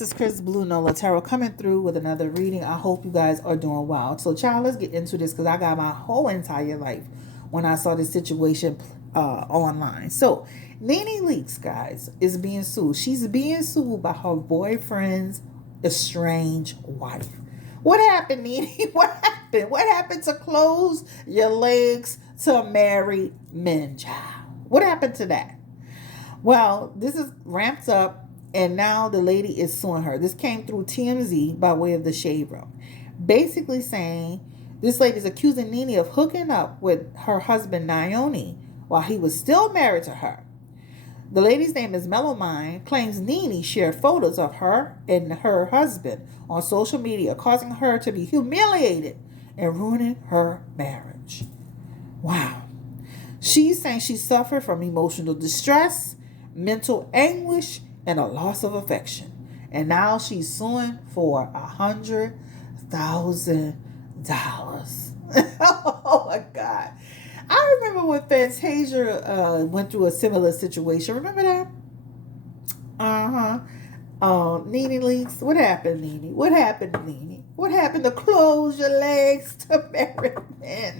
this is Chris Blue Nola Tarot coming through with another reading. I hope you guys are doing well. So, child, let's get into this because I got my whole entire life when I saw this situation online. So, Nene Leakes, guys, is being sued. She's being sued by her boyfriend's estranged wife. What happened, Nene? What happened? What happened to close your legs to married men, child? What happened to that? Well, this is ramped up, and now the lady is suing her. This came through TMZ by way of the Shade Room. Basically saying this lady is accusing Nene of hooking up with her husband, Naomi, while he was still married to her. The lady's name is Mellowmine, claims Nene shared photos of her and her husband on social media, causing her to be humiliated and ruining her marriage. Wow. She's saying she suffered from emotional distress, mental anguish, and a loss of affection. And now she's suing for $100,000. Oh my God. I remember when Fantasia went through a similar situation. Remember that? Uh-huh. Nene Leakes. What happened, Nene? What happened, Nene? What happened to close your legs to married men?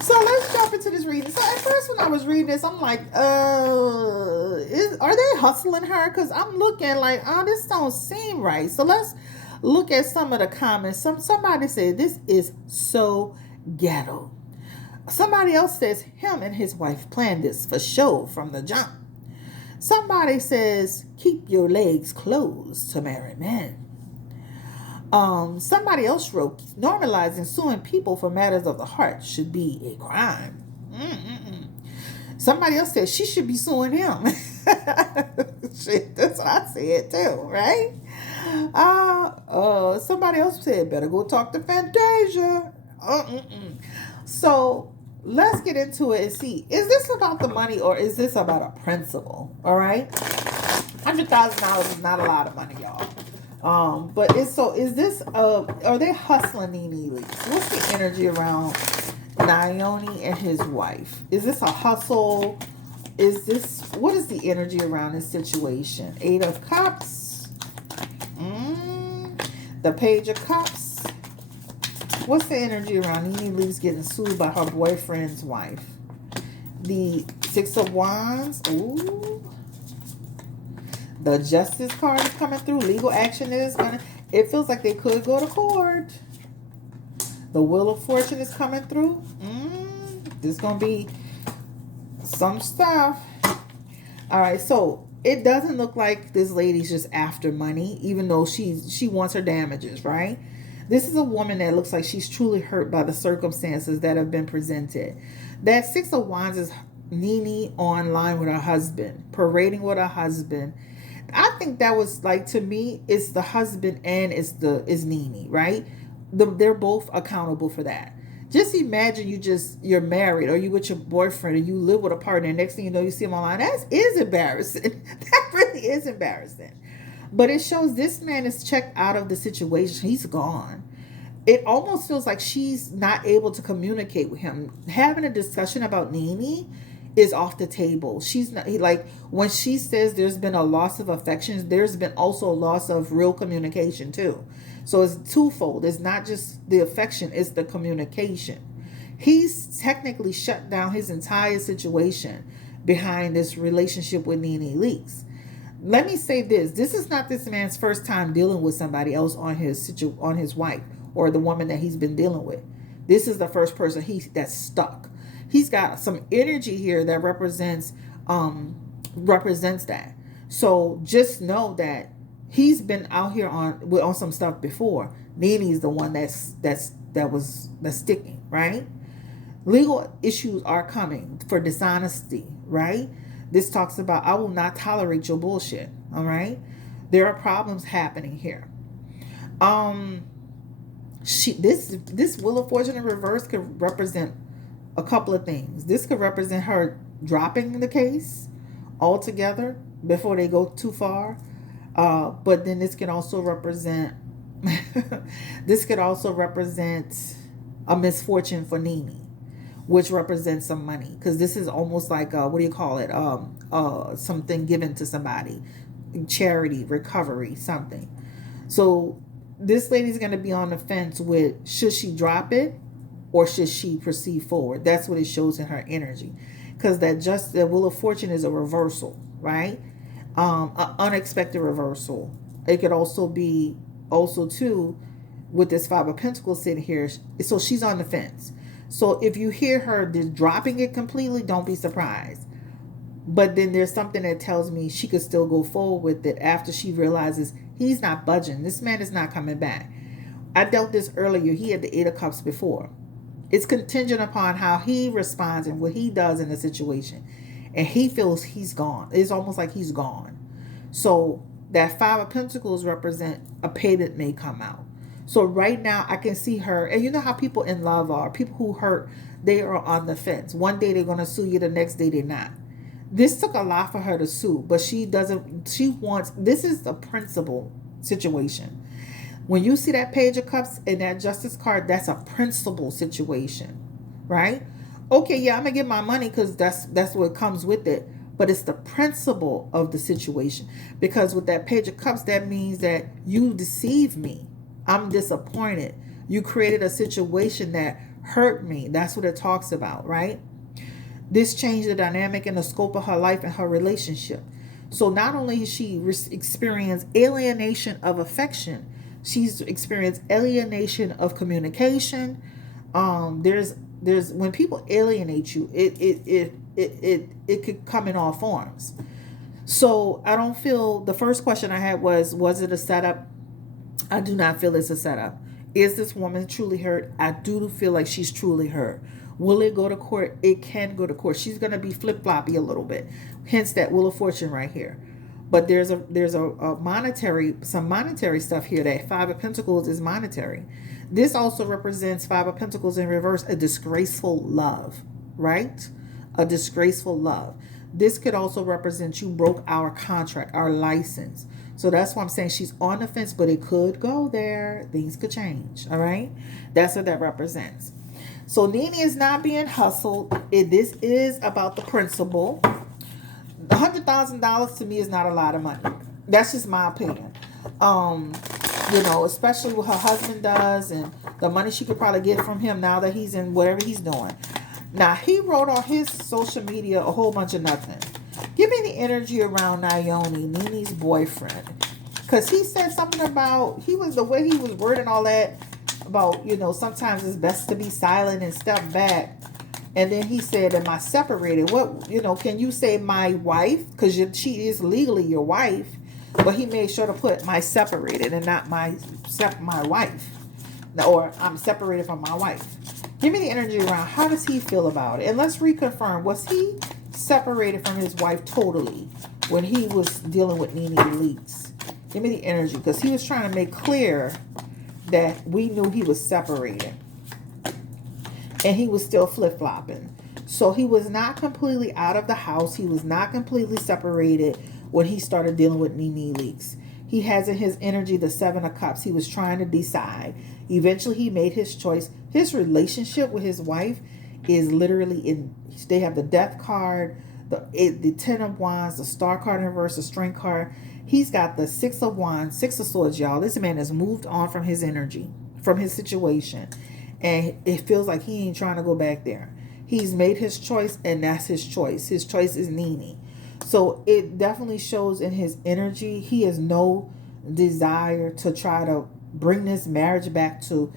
So let's jump into this reading. So at first when I was reading this, I'm like, are they hustling her? Because I'm looking like, this don't seem right. So let's look at some of the comments. Somebody said, this is so ghetto. Somebody else says, him and his wife planned this for show from the jump. Somebody says, keep your legs closed to married men. Somebody else wrote, normalizing suing people for matters of the heart should be a crime. Somebody else said she should be suing him. Shit, that's what I said too, right? Somebody else said, better go talk to Fantasia. So let's get into it and see, is this about the money or is this about a principle? All right, $100,000 is not a lot of money, y'all. But is this are they hustling Nene Leakes? What's the energy around Naomi and his wife? Is this a hustle? What is the energy around this situation? 8 of Cups. The Page of Cups. What's the energy around Nene Leakes getting sued by her boyfriend's wife? The 6 of Wands. Ooh. The Justice card is coming through. Legal action is going to... It feels like they could go to court. The Wheel of Fortune is coming through. There's going to be some stuff. All right, so it doesn't look like this lady's just after money, even though she wants her damages, right? This is a woman that looks like she's truly hurt by the circumstances that have been presented. That 6 of Wands is Nene online with her husband, parading with her husband. I think that was like, to me, it's the husband and it's Nene, right? They're both accountable for that. Just imagine you're married or you with your boyfriend and you live with a partner, and next thing you know you see him online. That is embarrassing. That really is embarrassing. But it shows this man is checked out of the situation. He's gone. It almost feels like she's not able to communicate with him. Having a discussion about Nene is off the table. She's not, like, when she says there's been a loss of affection, there's been also a loss of real communication too. So it's twofold. It's not just the affection, it's the communication. He's technically shut down his entire situation behind this relationship with Nene Leakes. Let me say this. This is not this man's first time dealing with somebody else on his wife or the woman that he's been dealing with. This is the first person that's stuck. He's got some energy here that represents that. So just know that he's been out here on some stuff before. Nene's the one that's sticking, right? Legal issues are coming for dishonesty, right? This talks about, I will not tolerate your bullshit. All right, there are problems happening here. This Wheel of Fortune in reverse could represent a couple of things. This could represent her dropping the case altogether before they go too far. But then this can also represent a misfortune for Nene, which represents some money, because this is almost like what do you call it? Something given to somebody. charity, recovery, something. So this lady's going to be on the fence with, should she drop it or should she proceed forward? That's what it shows in her energy. Because the Wheel of Fortune is a reversal, right? An unexpected reversal. It could also be, also too, with this Five of Pentacles sitting here. So she's on the fence. So if you hear her just dropping it completely, don't be surprised. But then there's something that tells me she could still go forward with it after she realizes he's not budging. This man is not coming back. I dealt this earlier. He had the Eight of Cups before. It's contingent upon how he responds and what he does in the situation. And he feels he's gone. It's almost like he's gone. So that Five of Pentacles represent a payment may come out. So right now I can see her, and you know how people in love are. People who hurt, they are on the fence. One day they're going to sue you, the next day they're not. This took a lot for her to sue, but she wants, this is the principal situation. When you see that Page of Cups and that Justice card, that's a principal situation, right? Okay, yeah, I'm going to get my money because that's what comes with it. But it's the principle of the situation. Because with that Page of Cups, that means that you deceived me. I'm disappointed. You created a situation that hurt me. That's what it talks about, right? This changed the dynamic and the scope of her life and her relationship. So not only has she experienced alienation of affection, she's experienced alienation of communication. There's when people alienate you, it could come in all forms. So I don't feel, the first question I had was it a setup? I do not feel it's a setup. Is this woman truly hurt? I do feel like she's truly hurt. Will it go to court? It can go to court. She's going to be flip-floppy a little bit. Hence that Wheel of Fortune right here. But there's a monetary, some monetary stuff here. That Five of Pentacles is monetary. This also represents Five of Pentacles in reverse, a disgraceful love, right? A disgraceful love. This could also represent you broke our contract, our license. So that's why I'm saying she's on the fence, but it could go there. Things could change, all right? That's what that represents. So Nene is not being hustled. This is about the principle. $100,000 to me is not a lot of money. That's just my opinion. Especially what her husband does and the money she could probably get from him now that he's in whatever he's doing. Now, he wrote on his social media a whole bunch of nothing. Give me the energy around Naomi, Nene's boyfriend. Because he said something about, the way he was wording all that, about, sometimes it's best to be silent and step back. And then he said, am I separated? What, can you say my wife? Because she is legally your wife. But he made sure to put my separated and not my wife. Or I'm separated from my wife. Give me the energy around, how does he feel about it? And let's reconfirm, was he separated from his wife totally when he was dealing with Nene Leaks? Give me the energy, because he was trying to make clear that we knew he was separated. And he was still flip-flopping. So he was not completely out of the house. He was not completely separated when he started dealing with Nene Leaks. He has in his energy the Seven of Cups. He was trying to decide. Eventually he made his choice. His relationship with his wife is literally they have the Death card, the Ten of Wands, the Star card in reverse, the Strength card. He's got the Six of Wands, Six of Swords, y'all. This man has moved on from his energy, from his situation. And it feels like he ain't trying to go back there. He's made his choice, and that's his choice. His choice is Nene. So it definitely shows in his energy. He has no desire to try to bring this marriage back to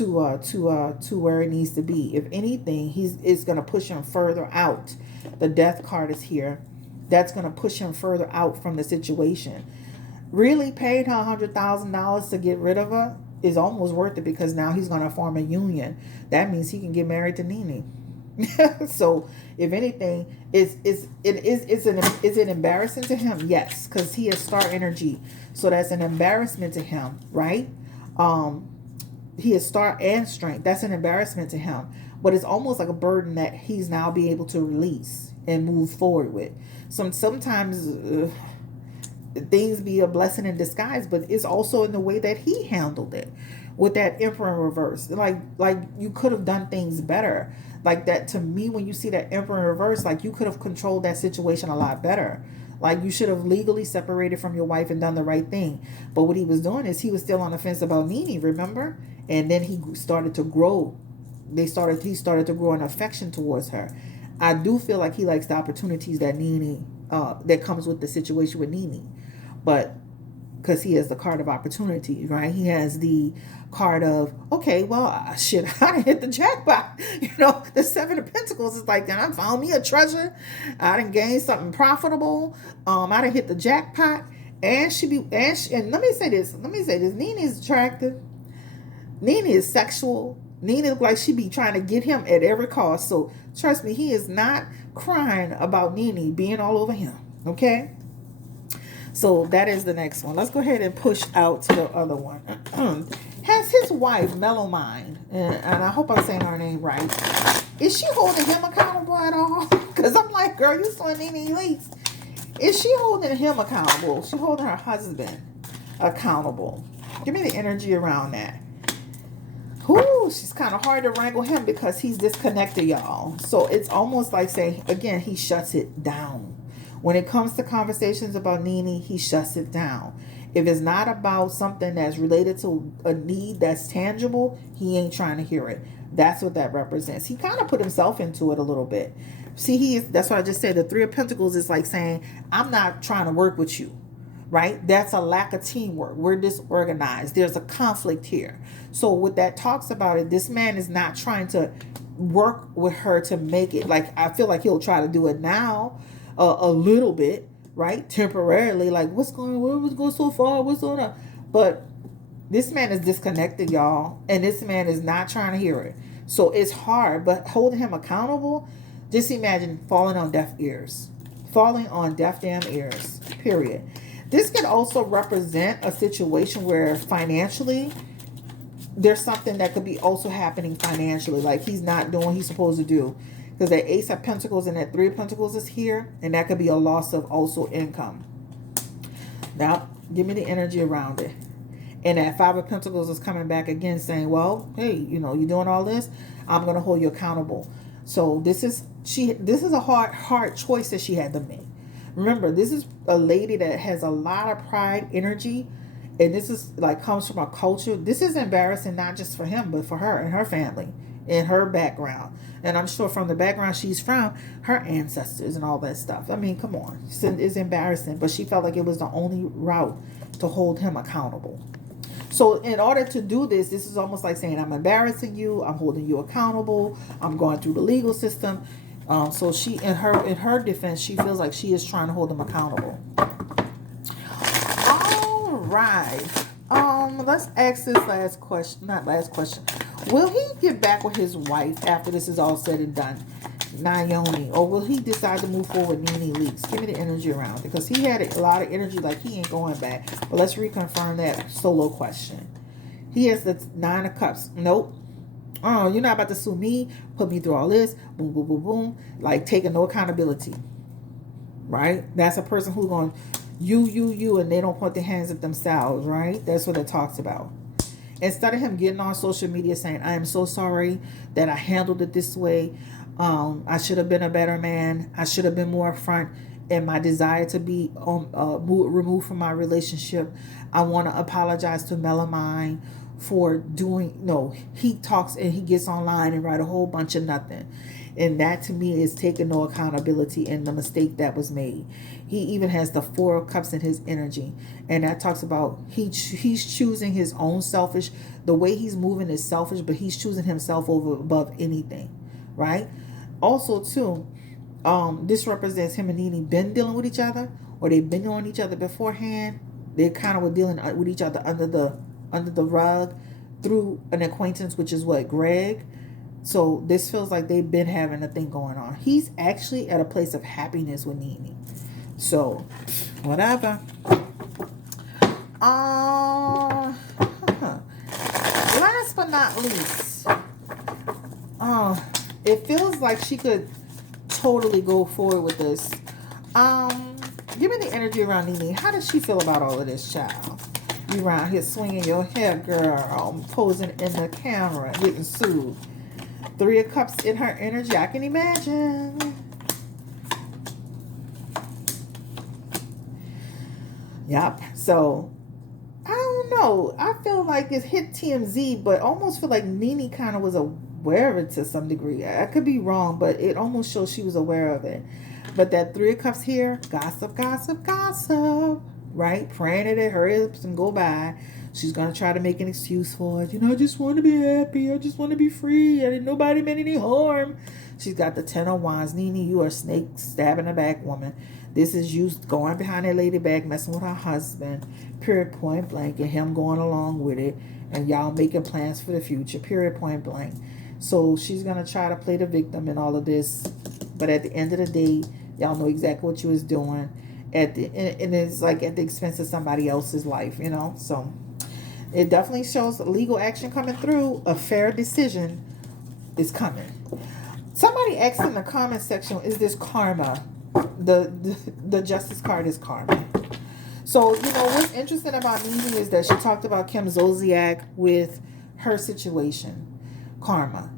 where it needs to be. If anything, it's going to push him further out. The Death card is here. That's going to push him further out from the situation. Really paid her $100,000 to get rid of her is almost worth it, because now he's going to form a union. That means he can get married to Nene. So if anything, is it embarrassing to him? Yes, because he has star energy. So that's an embarrassment to him, right? He is star and strength. That's an embarrassment to him. But it's almost like a burden that he's now be able to release and move forward with. Sometimes things be a blessing in disguise, but it's also in the way that he handled it with that Emperor in reverse. Like you could have done things better. Like that, to me, when you see that Emperor in reverse, like you could have controlled that situation a lot better. Like, you should have legally separated from your wife and done the right thing. But what he was doing is he was still on the fence about Nene, remember? And then he started to grow. He started to grow an affection towards her. I do feel like he likes the opportunities that Nene, that comes with the situation with Nene. But because he has the card of opportunity, right? He has the card of, okay, well, shit, I didn't hit the jackpot. The Seven of Pentacles is like, then I found me a treasure. I didn't gain something profitable. I didn't hit the jackpot. And and let me say this. Nene is attractive. Nene is sexual. Nene looks like she be trying to get him at every cost. So trust me, he is not crying about Nene being all over him. Okay? So that is the next one. Let's go ahead and push out to the other one. Has his wife, Mellow Mind, and I hope I'm saying her name right, is she holding him accountable at all? Because I'm like, girl, you saw Nene Leaks. Is she holding him accountable? She holding her husband accountable? Give me the energy around that. Ooh, she's kind of hard to wrangle him because he's disconnected, y'all. So it's almost like saying, again, he shuts it down. When it comes to conversations about Nene, he shuts it down. If it's not about something that's related to a need that's tangible, he ain't trying to hear it. That's what that represents. He kind of put himself into it a little bit. See, that's what I just said. The Three of Pentacles is like saying, I'm not trying to work with you, right? That's a lack of teamwork. We're disorganized. There's a conflict here. So what that talks about it, this man is not trying to work with her to make it. Like, I feel like he'll try to do it now, a little bit, right? Temporarily, like, what's going on? What's going so far? What's going on? But this man is disconnected, y'all, and this man is not trying to hear it. So it's hard, but holding him accountable, just imagine falling on deaf ears. Falling on deaf damn ears, period. This could also represent a situation where financially, there's something that could be also happening financially. Like, he's not doing what he's supposed to do. Because that Ace of Pentacles and that Three of Pentacles is here. And that could be a loss of also income. Now, give me the energy around it. And that Five of Pentacles is coming back again saying, well, hey, you're doing all this. I'm going to hold you accountable. So this is a hard choice that she had to make. Remember, this is a lady that has a lot of pride, energy. And this is like comes from a culture. This is embarrassing, not just for him, but for her and her family and her background. And I'm sure from the background she's from, her ancestors and all that stuff. I mean, come on. It's embarrassing. But she felt like it was the only route to hold him accountable. So in order to do this is almost like saying, I'm embarrassing you. I'm holding you accountable. I'm going through the legal system. So she, in her defense, she feels like she is trying to hold him accountable. All right. Let's ask this last question. Not last question. Will he get back with his wife after this is all said and done, Naomi? Or will he decide to move forward with Nene Leaks? Give me the energy around it. Because he had a lot of energy like he ain't going back. But let's reconfirm that solo question. He has the Nine of Cups. Nope. Oh, you're not about to sue me, put me through all this, boom, boom, boom, boom. Like, taking no accountability. Right? That's a person who's going, you, and they don't put their hands at themselves, right? That's what it talks about. Instead of him getting on social media saying, I am so sorry that I handled it this way. I should have been a better man. I should have been more upfront in my desire to be removed from my relationship. I want to apologize to Melamine for doing, no, he talks and he gets online and write a whole bunch of nothing. And that to me is taking no accountability in the mistake that was made. He even has the Four of Cups in his energy. And that talks about he's choosing his own selfish. The way he's moving is selfish, but he's choosing himself above anything. Right? Also, too, this represents him and Nene been dealing with each other, or they've been knowing each other beforehand. They kind of were dealing with each other under the rug through an acquaintance, which is what, Greg. So this feels like they've been having a thing going on. He's actually at a place of happiness with Nene. So, whatever. Last but not least, it feels like she could totally go forward with this. Give me the energy around Nene. How does she feel about all of this, child? You around here swinging your hair, girl, posing in the camera, getting sued. Three of Cups in her energy. I can imagine. Yep. So I don't know. I feel like it hit TMZ, but almost feel like Nene kind of was aware of it to some degree. I could be wrong, but it almost shows she was aware of it. But that Three of Cups here, gossip, gossip, gossip, right? Praying that it hurry up and go by. She's gonna try to make an excuse for it. I just want to be happy. I just want to be free. I didn't nobody meant any harm. She's got the Ten of Wands. Nene, you are snake stabbing a back woman. This is you going behind that lady back, messing with her husband, period, point blank, and him going along with it, and y'all making plans for the future, period, point blank. So she's going to try to play the victim in all of this, but at the end of the day, y'all know exactly what you was doing, and it's like at the expense of somebody else's life, so it definitely shows legal action coming through. A fair decision is coming. Somebody asked in the comment section, is this karma? The justice card is karma. So, what's interesting about Nene is that she talked about Kim Zolciak with her situation, karma.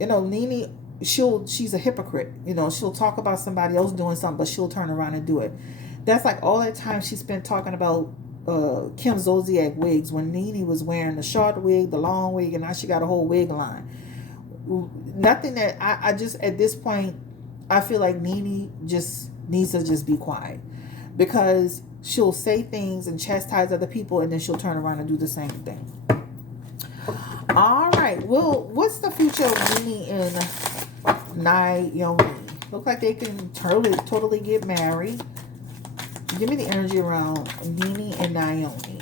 Nene, she's a hypocrite. She'll talk about somebody else doing something, but she'll turn around and do it. That's like all that time she spent talking about Kim Zolciak wigs, when Nene was wearing the short wig, the long wig, and now she got a whole wig line. Nothing that I just, at this point, I feel like Nene just needs to just be quiet, because she'll say things and chastise other people, and then she'll turn around and do the same thing. All right. Well, what's the future of Nene and Naomi? Look like they can totally get married. Give me the energy around Nene and Naomi.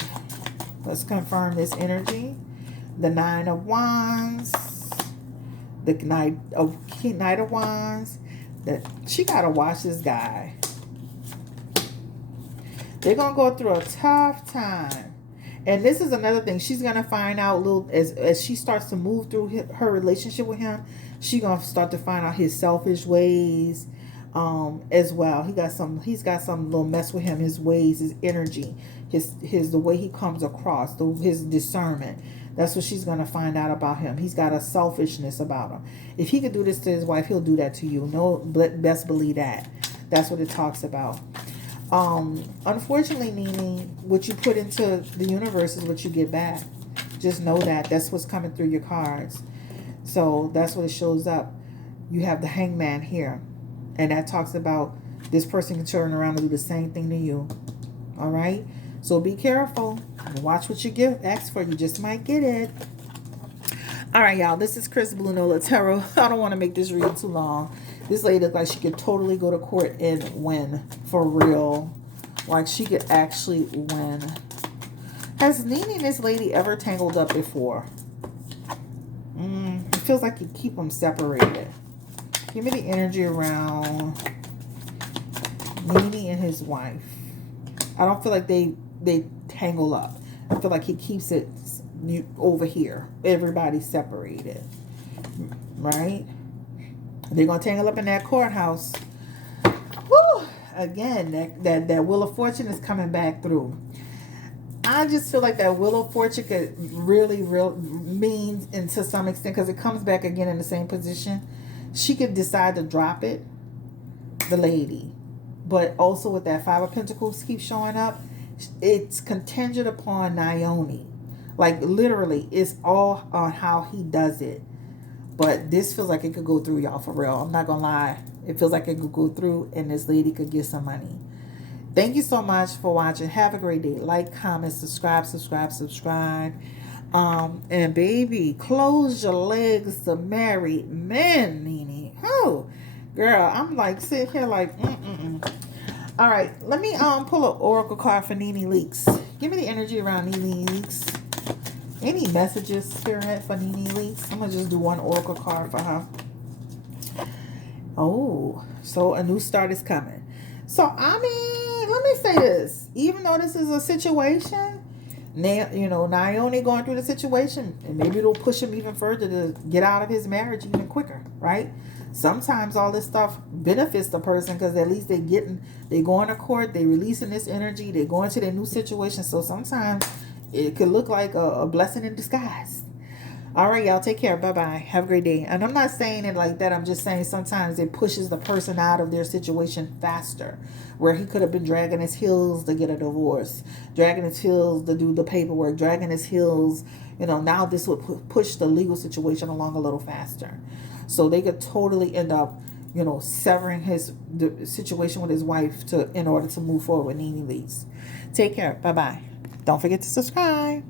Let's confirm this energy. The Nine of Wands. The Knight of Wands. That she gotta watch this guy. They're gonna go through a tough time, and this is another thing. She's gonna find out as she starts to move through her relationship with him. She's gonna start to find out his selfish ways, as well. He's got some little mess with him. His ways, his energy, the way he comes across, his discernment. That's what she's going to find out about him. He's got a selfishness about him. If he could do this to his wife, he'll do that to you. No, best believe that. That's what it talks about. Unfortunately, Nene, what you put into the universe is what you get back. Just know that. That's what's coming through your cards. So that's what it shows up. You have the Hangman here. And that talks about this person can turn around and do the same thing to you. All right? So be careful. Watch what you ask for. You just might get it. All right, y'all. This is Chris Blue Nola Tarot. I don't want to make this read too long. This lady looks like she could totally go to court and win. For real. Like she could actually win. Has Nene and this lady ever tangled up before? It feels like you keep them separated. Give me the energy around Nene and his wife. I don't feel like they tangle up. I feel like he keeps it over here. Everybody's separated. Right? They're going to tangle up in that courthouse. Woo! Again, that Wheel of Fortune is coming back through. I just feel like that Wheel of Fortune could really mean, and to some extent, because it comes back again in the same position. She could decide to drop it, the lady. But also with that Five of Pentacles keep showing up, it's contingent upon Naomi. Like literally, it's all on how he does it. But this feels like it could go through, y'all, for real. I'm not going to lie. It feels like it could go through and this lady could get some money. Thank you so much for watching. Have a great day. Like, comment, subscribe. And baby, close your legs to married men, Nene. Oh, girl, I'm like sitting here like, All right, let me pull an oracle card for Nene Leakes. Give me the energy around Nene Leakes. Any messages, Spirit, for Nene Leakes? I'm going to just do one oracle card for her. Oh, so a new start is coming. So, I mean, let me say this. Even though this is a situation, Naomi going through the situation, and maybe it'll push him even further to get out of his marriage even quicker, right? Sometimes all this stuff benefits the person because at least they going to court, they releasing this energy, they going to their new situation. So sometimes it could look like a blessing in disguise. All right, y'all. Take care. Bye-bye. Have a great day. And I'm not saying it like that. I'm just saying sometimes it pushes the person out of their situation faster. Where he could have been dragging his heels to get a divorce, dragging his heels to do the paperwork, dragging his heels. Now this would push the legal situation along a little faster. So they could totally end up, severing the situation with his wife in order to move forward when Nene leaves. Take care. Bye-bye. Don't forget to subscribe.